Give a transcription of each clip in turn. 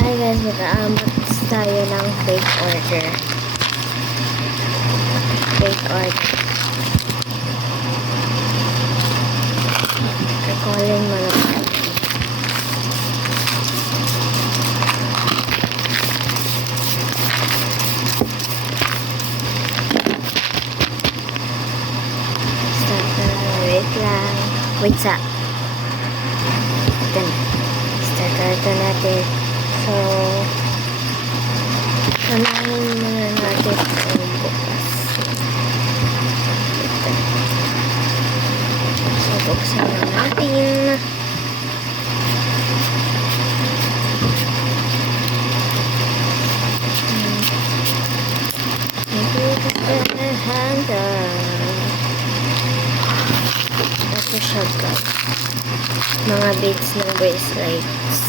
Hi guys, mag-aambag tayo ng fake order. Fake order. Kakolin mo na pa. Start na lang. Wait lang. Wait sa. Ito na. Start na ito natin. So, unahin muna natin ang bukas. Ito. So, buksan na natin. Ito siya guys. Mga beads ng bracelets.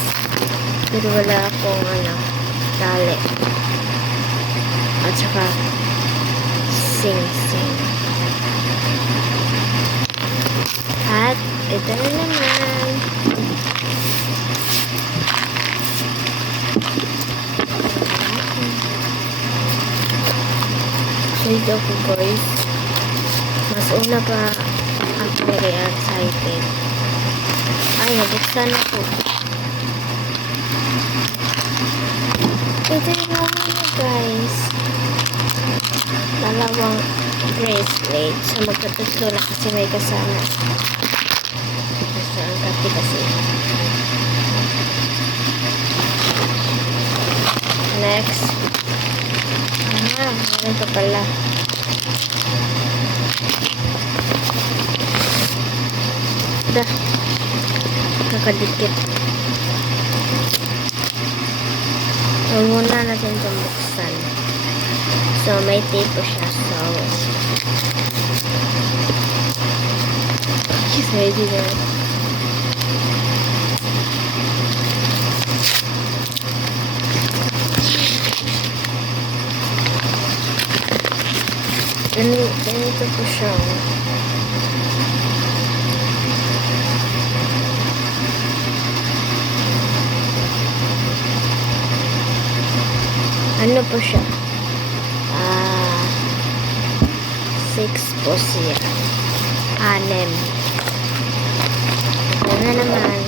Pero wala akong tali. At saka sing-sing. At ito na naman. Excited ako guys. Mas una pa ako very excited. Ay, nabuksan ako. Ito yung naman na guys. Dalawang bracelet. So magkatatlo na kasi may kasama. Basta ang kapi kasi. Next. Meron pa pala. Dah. Kakadikit. So, muna natin itong buksan. So, may tape po siya. So, she's ready there. Ganito po siya. Ano po siya? 6 po siya. 6. Ito na naman.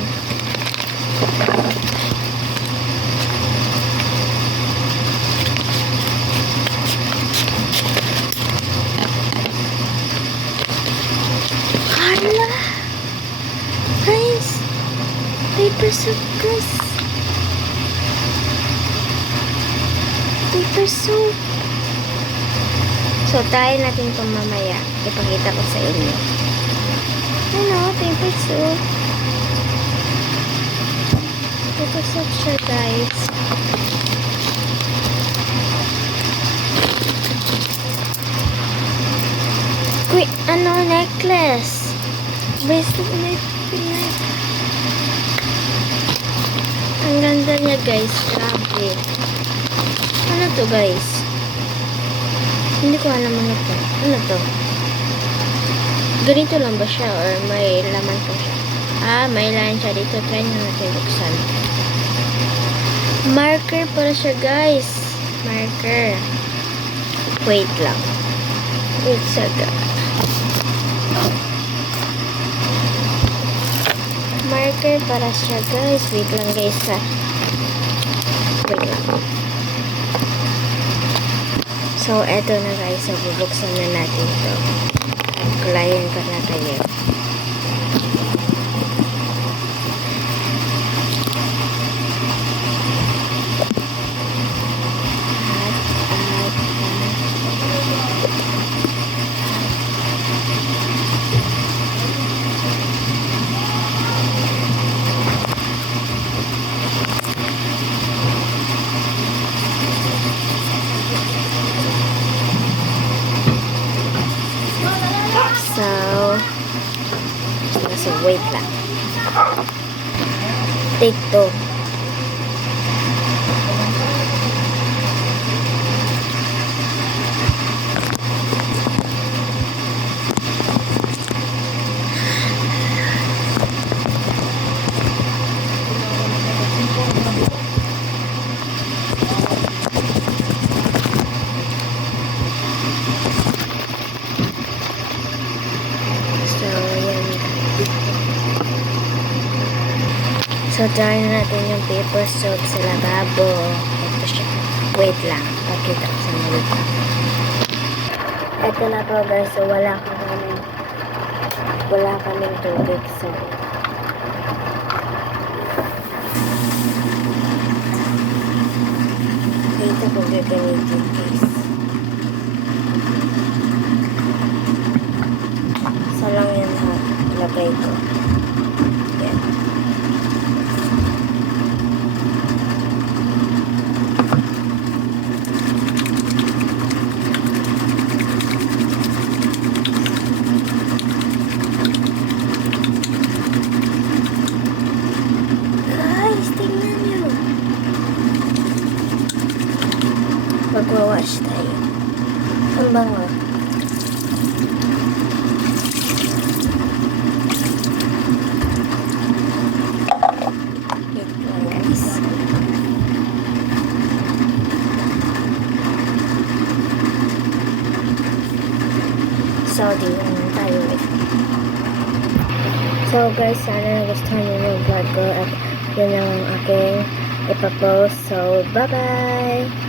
Hala! Guys! Paper soup, guys! Paper soup. So, try natin itong mamaya. Ipakita ko sa inyo. Ano? Paper soup. Paper soup siya, guys. Wait, necklace. Bracelet necklace. Ang ganda niya, guys. Grabe. Ano to guys? Hindi ko alam ano to. Ano to? Ganito lang ba siya or may laman po siya? May laman siya dito. Try nyo natin buksan. Marker pala siya guys. Marker. Wait lang. Wait saga. Marker para siya guys. Wait lang guys ha. Wait lang. So, eto na guys. So, bubuksan na natin ito. Client ko na kayo. So, wait lang. Take 2. So, try na natin yung paper soap sa lababo. Ito siya. Wait lang. Pakita ko sa mga. Ito na po guys. So, wala kaming tubig. So, ito po gagamitin guys. So, lang yan ha. Lagay ko. Yan. Guys, tingnan nyo. Magwawash tayo. Ang bango. So, di naman tayo So guys, sana nagustuhan nyo yung vlog ko at yun ang aking ipapost. So, bye-bye!